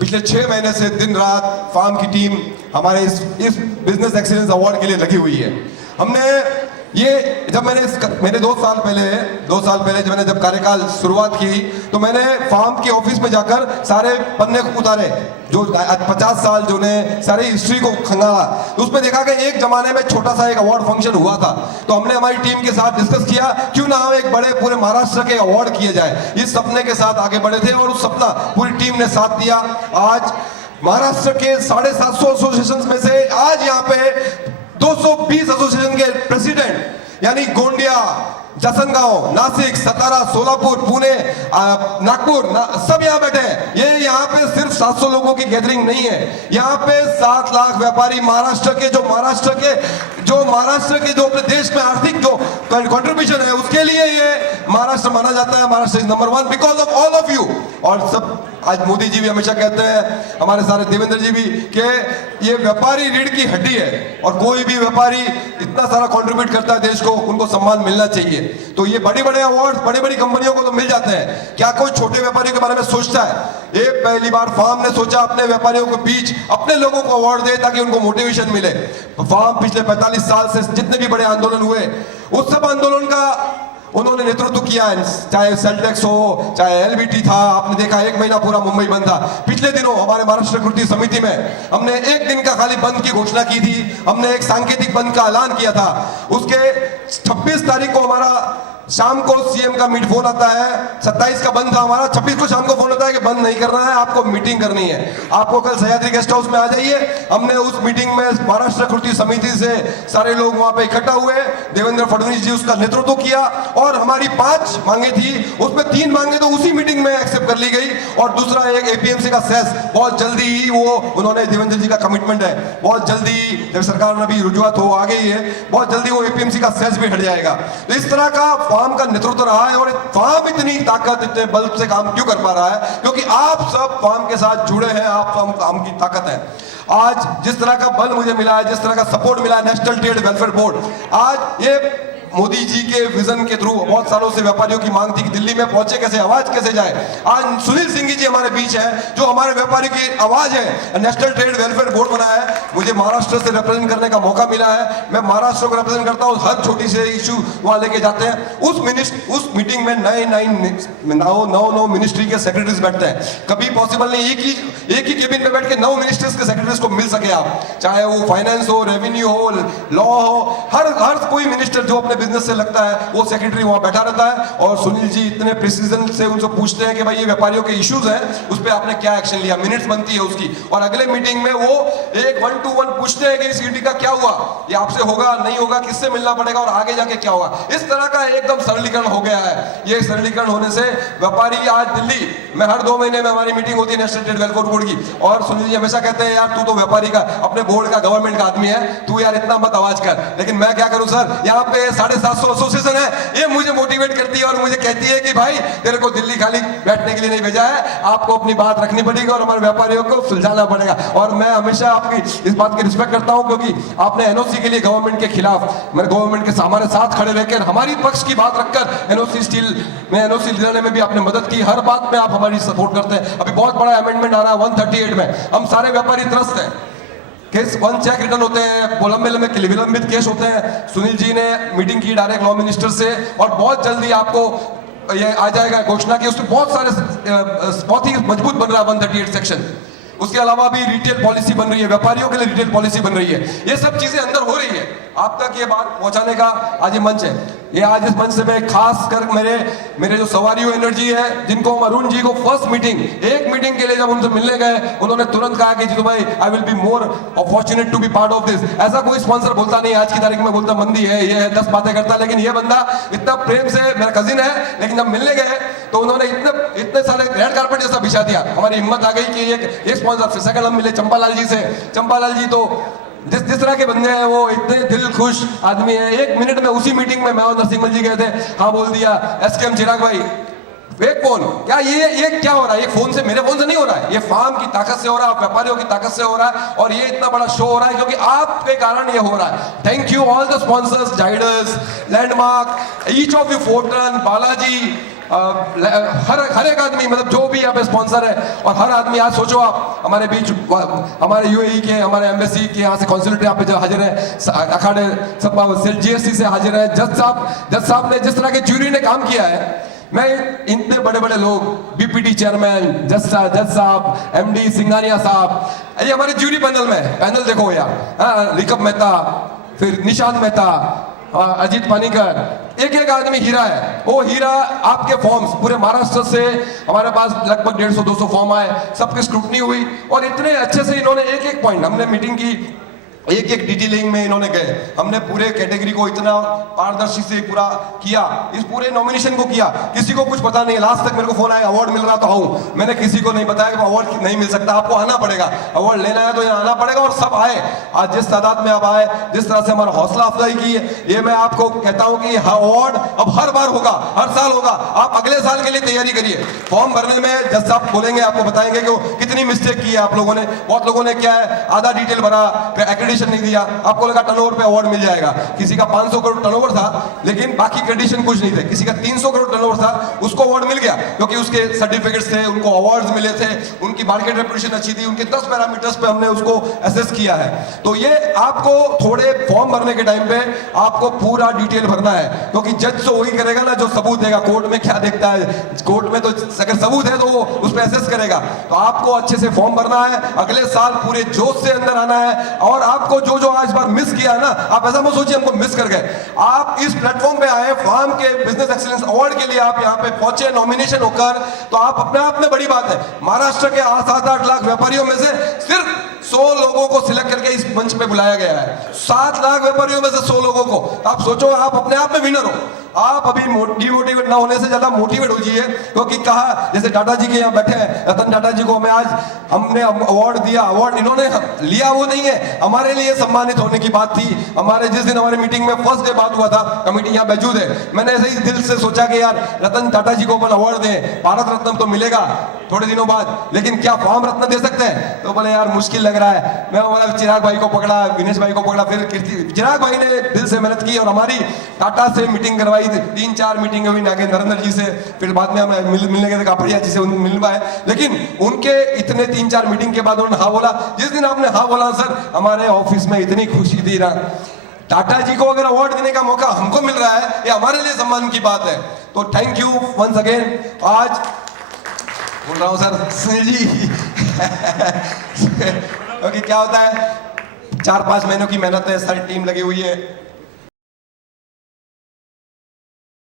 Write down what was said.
पिछले 6 महीने से दिन रात फार्म की टीम हमारे इस बिजनेस एक्सीलेंस अवार्ड के लिए लगी हुई है। हमने ये जब मैंने 2 साल पहले जब कार्यकाल शुरुआत की तो मैंने फार्म के ऑफिस में जाकर सारे पन्ने उतारे जो 50 साल जो ने सारी हिस्ट्री को खंगाला। तो उसमें देखा कि एक जमाने में छोटा सा एक अवार्ड फंक्शन हुआ था। तो हमने हमारी टीम के साथ डिस्कस किया क्यों ना हम एक बड़े पूरे महाराष्ट्र के अवार्ड किए जाए। इस सपने के साथ आगे बढ़े थे और उस सपना पूरी टीम ने साथ दिया। आज महाराष्ट्र के 750 एसोसिएशन में से आज यहाँ पे 220 एसोसिएशन के प्रेसिडेंट यानी गोंडिया, जसनगांव, नासिक, सतारा, सोलापुर, पुणे, नागपुर सब यहाँ बैठे हैं। ये यहाँ पे सिर्फ 700 लोगों की गैदरिंग नहीं है। यहाँ पे 7 लाख व्यापारी महाराष्ट्र के जो अपने देश में आर्थिक जो कंट्रीब्यूशन है उसके लिए ये महाराष्ट्र माना जाता है। Maharashtra is number 1 because of all of you. और सब आज मोदी जी भी हमेशा कहते हैं, हमारे सारे देवेंद्र जी भी, कि ये व्यापारी रीढ़ की हड्डी है और कोई भी व्यापारी इतना सारा कंट्रीब्यूट करता है देश को, उनको सम्मान मिलना चाहिए। तो ये बड़े बड़े अवार्ड बड़ी बड़ी कंपनियों को तो मिल जाते हैं, क्या कोई छोटे व्यापारियों के बारे में सोचता है? ये पहली बार फार्म ने सोचा अपने व्यापारियों के बीच अपने लोगों को अवार्ड दे ताकि उनको मोटिवेशन मिले। फार्म पिछले 45 साल से जितने भी बड़े आंदोलन हुए उस सब आंदोलन का उन्होंने नेतृत्व किया है, चाहे सेल्टेक्स हो, चाहे एलबीटी था। आपने देखा 1 महीना पूरा मुंबई बंद था। पिछले दिनों हमारे महाराष्ट्र कृषि समिति में हमने 1 दिन का खाली बंद की घोषणा की थी। हमने एक सांकेतिक बंद का ऐलान किया था। उसके 26 तारीख को हमारा शाम को सीएम का फोन आता है। 27 का बंद था हमारा, 26 को शाम को फोन आता है कि बंद नहीं करना है, आपको मीटिंग करनी है, आपको कल सह्याद्री गेस्ट हाउस में आ जाइए। हमने उस मीटिंग में महाराष्ट्र कृषि समिति से सारे लोग वहां पे इकट्ठा हुए। देवेंद्र फडणवीस जी उसका नेतृत्व किया और हमारी 5 मांगे थी, उसमें 3 मांगे तो उसी मीटिंग में एक्सेप्ट कर ली गई और दूसरा एक एपीएमसी का सेस बहुत जल्दी ही वो उन्होंने, देवेंद्र जी का कमिटमेंट है, बहुत जल्दी जब सरकार में भी रुजुआत हो आ गई है, बहुत जल्दी वो एपीएमसी का सेस भी हट जाएगा। तो इस तरह का फार्म का नेतृत्व रहा है और फार्म इतनी ताकत, इतने बल से काम क्यों कर पा रहा है? क्योंकि आप सब फार्म के साथ जुड़े हैं, आप फार्म की ताकत है। आज जिस तरह का बल मुझे मिला है, जिस तरह का सपोर्ट मिला है नेशनल ट्रेड वेलफेयर बोर्ड, आज ये मोदी जी के विजन के थ्रू बहुत सालों से व्यापारियों की मांग थी कि दिल्ली में पहुंचे कैसे, आवाज कैसे जाए। आज सुनील सिंह जी हमारे बीच हैं जो हमारे व्यापारी की आवाज है। नेशनल ट्रेड वेलफेयर बोर्ड बनाया है, मुझे महाराष्ट्र से रिप्रेजेंट करने का मौका मिला है। मैं महाराष्ट्र को रिप्रेजेंट करता हूं, हर छोटी से इशू वहां लेके जाते हैं। उस मीटिंग में 9 मिनिस्ट्री के सेक्रेटरीज बैठते हैं। कभी पॉसिबल नहीं एक ही केबिन में बैठ के 9 मिनिस्टर्स के सेक्रेटरीज को मिल सके आप, चाहे वो फाइनेंस हो, रेवेन्यू हो, लॉ हो, हर कोई मिनिस्टर जो अपने बिजनेस से लगता है वो सेक्रेटरी वहां बैठा रहता है। और सुनील जी इतने प्रिसीजन से उनसे पूछते हैं कि भाई ये व्यापारियों के इश्यूज हैं, उस पर आपने क्या एक्शन लिया, मिनट्स बनती है उसकी। और अगले मीटिंग में वो एक 1 to 1 पूछते हैं कि इस यूनिटी का क्या हुआ, ये आपसे होगा नहीं होगा, किससे मिलना पड़ेगा और आगे जाके क्या होगा। इस तरह का एकदम सरलीकरण हो गया है। ये सरलीकरण होने से व्यापारी आज दिल्ली में हर 2 महीने में हमारी मीटिंग होती है नेशनल ट्रेड वेलफेयर बोर्ड की। और सुनील जी हमेशा कहते हैं यार तू तो व्यापारी का, अपने बोर्ड का, गवर्नमेंट का आदमी है, तू यार इतना मत आवाज कर। लेकिन मैं क्या करूं सर, यहाँ पे 750 एसोसिएशन है, ये मुझे मोटिवेट करती है और मुझे कहती है कि भाई तेरे को दिल्ली खाली बैठने के लिए नहीं भेजा है, आपको अपनी बात रखनी पड़ेगी और हमारे व्यापारियों को सुलझाना पड़ेगा। और मैं हमेशा आपकी इस बात की रिस्पेक्ट करता हूं क्योंकि आपने एनओसी के लिए गवर्नमेंट के खिलाफ, मेरे गवर्नमेंट के हमारे साथ खड़े रहकर हमारी पक्ष की बात रखकर एनओसी स्टील में एनओसी दिलाने में भी आपने मदद की। हर बात में आप हमारी सपोर्ट करते हैं। अभी बहुत बड़ा अमेंडमेंट आ रहा है 138 में, हम सारे व्यापारी त्रस्त हैं। केस 1 चेक रिटर्न होते हैं, विलंबित केस होते हैं। सुनील जी ने मीटिंग की डायरेक्ट लॉ मिनिस्टर से और बहुत जल्दी आपको ये आ जाएगा घोषणा की, उसमें बहुत सारे बहुत ही मजबूत बन रहा है 138 सेक्शन। उसके अलावा भी रिटेल पॉलिसी बन रही है, व्यापारियों के लिए रिटेल पॉलिसी बन रही है। ये सब चीजें अंदर हो रही है, आप तक ये बात पहुंचाने का आज ये मंच है। ये आज इस मंच से मैं खास कर मेरे जो सवारियों एनर्जी है, जिनको अरुण जी को फर्स्ट मीटिंग, एक मीटिंग के लिए जब उनसे मिलने गए, उन्होंने तुरंत कहा कि जीतू भाई I will be more fortunate to be part of this. ऐसा कोई स्पॉन्सर बोलता नहीं आज की तारीख में, बोलता मंदी है, ये है, 10 बातें करता, लेकिन ये बंदा इतना प्रेम से, मेरा कजिन है, लेकिन जब मिलने गए तो उन्होंने इतने सारे रेड कार्पेट जैसा बिछा दिया। हमारी हिम्मत आ गई कि एक स्पॉन्सर से। सेकंड हम मिले चंपालाल जी से। चंपालाल जी तो जिस तरह के बंदे हैं वो इतने दिल खुश आदमी है। 1 मिनट में उसी मीटिंग में मैं और नरसिंह जी गए थे, हाँ बोल दिया एसकेएम चिराग भाई एक फोन, क्या ये क्या हो रहा है? ये फोन से, मेरे फोन से नहीं हो रहा है, ये फार्म की ताकत से हो रहा है, व्यापारियों की ताकत से हो रहा है और ये इतना बड़ा शो हो रहा है क्योंकि आपके कारण ये हो रहा है। Thank you all the sponsors, Zydus, Landmark, each of you, फोर्टन, बालाजी, हर एक आदमी मतलब जो भी यहाँ पे स्पॉन्सर है, और हर आदमी आज सोचो आप हमारे बीच हमारे यूएई के हमारे एम्बेसी के यहाँ से कॉन्सुलेट यहाँ पे जो हाजिर है, अखाड़े सब जीएसटी से हाजिर है, जज साहब ने जिस तरह के ज्यूरी ने काम किया है, मैं इतने बड़े बड़े लोग बीपीटी चेयरमैन जज साहब एमडी सिंघानिया साहब, ये हमारे ज्यूरी पैनल में पैनल देखो यार, रिकब मेहता, फिर निशांत मेहता, अजीत पानीकर, एक आदमी हीरा है। वो हीरा आपके फॉर्म्स पूरे महाराष्ट्र से हमारे पास लगभग 150-200 फॉर्म आए, सबकी स्क्रूटनी हुई और इतने अच्छे से इन्होंने एक पॉइंट, हमने मीटिंग की, एक डिटेलिंग में इन्होंने गए, हमने पूरे कैटेगरी को इतना पारदर्शी से पूरा किया, इस पूरे नॉमिनेशन को किया, किसी को कुछ पता नहीं, लास्ट तक मेरे को फोन आया अवार्ड मिल रहा तो आऊं, मैंने किसी को नहीं बताया कि अवार्ड नहीं मिल सकता, आपको आना पड़ेगा, अवार्ड लेना है तो यहाँ आना पड़ेगा, और सब आए। आज जिस तादाद में आप आए, जिस तरह से हमारा हौसला अफजाई की है, ये मैं आपको कहता हूँ कि अवार्ड अब हर बार होगा, हर साल होगा, आप अगले साल के लिए तैयारी करिए। फॉर्म भरने में जज साहब बोलेंगे, आपको बताएंगे कि कितनी मिस्टेक की है आप लोगों ने, बहुत लोगों ने क्या है आधा डिटेल भरा, नहीं दिया, आपको लगा टर्नओवर पे अवार्ड मिल जाएगा, किसी का 500 करोड़ टर्नओवर था लेकिन बाकी कंडीशन कुछ नहीं थे, किसी का 300 करोड़ टर्नओवर था उसको अवार्ड मिल गया क्योंकि उसके सर्टिफिकेट्स थे, उनको अवार्ड्स मिले थे, उनकी मार्केट रेपुटेशन अच्छी थी, उनके 10 पैरामीटर्स पे हमने उसको असेस किया है। तो ये आपको थोड़े फॉर्म भरने के टाइम पे आपको पूरा डिटेल भरना है, क्योंकि जज तो वही करेगा ना जो सबूत देगा, कोर्ट में क्या देखता है, कोर्ट में तो अगर सबूत है तो वो उस पर असेस करेगा। तो आपको अच्छे से फॉर्म भरना है, अगले साल पूरे जोश से अंदर आना है, और आपको जो आज बार मिस किया है ना, आप ऐसा मत सोचिए हमको मिस कर गए, आप इस प्लेटफॉर्म पे आए, फार्म के बिजनेस एक्सीलेंस अवार्ड के लिए आप यहाँ पे पहुंचे नॉमिनेशन होकर, तो आप अपने आप में बड़ी बात है। महाराष्ट्र के 7-8 लाख व्यापारियों में से सिर्फ 100 लोगों को सिलेक्ट करके इस मंच पे बुलाया गया है, 7 लाख व्यापारियों में से 100 लोगों को, आप सोचो आप अपने आप में विनर हो। आप अभी डिमोटिवेट ना होने से ज्यादा मोटिवेट हो जाइए, क्योंकि कहा जैसे टाटा जी के यहाँ बैठे हैं, रतन टाटा जी को हमें आज हमने अवार्ड दिया, अवार्ड इन्होंने लिया वो नहीं है, हमारे लिए सम्मानित होने की बात थी। हमारे जिस दिन हमारी मीटिंग में फर्स्ट डे बात हुआ था, कमेटी यहाँ मौजूद है, मैंने ऐसे ही दिल से सोचा कि यार रतन टाटा जी को अपन अवार्ड दें, भारत रत्न तो मिलेगा थोड़े दिनों बाद, लेकिन क्या फार्म रत्न दे सकते हैं? तो बोले यार मुश्किल लग रहा है। मैं हमारा चिराग भाई को पकड़ा, विनेश भाई को पकड़ा, फिर चिराग भाई ने दिल से मेहनत की और हमारी टाटा से मीटिंग करवाई, 3-4 मीटिंग हुई नागे नरेंद्र जी से, फिर बाद में हमें मिलने गए कापड़िया जी से मिल पाए, लेकिन उनके इतने 3-4 मीटिंग के बाद उन्होंने हाँ बोला। जिस दिन आपने हाँ बोला सर, हमारे ऑफिस में इतनी खुशी थी ना, टाटा जी को अगर अवार्ड देने का मौका हमको मिल रहा है, ये हमारे लिए सम्मान की बात है। तो थैंक यू वंस अगेन। आज बोल रहा हूं सर सुनील जी क्योंकि क्या होता है 4-5 महीनों की मेहनत है, सारी टीम लगी हुई है,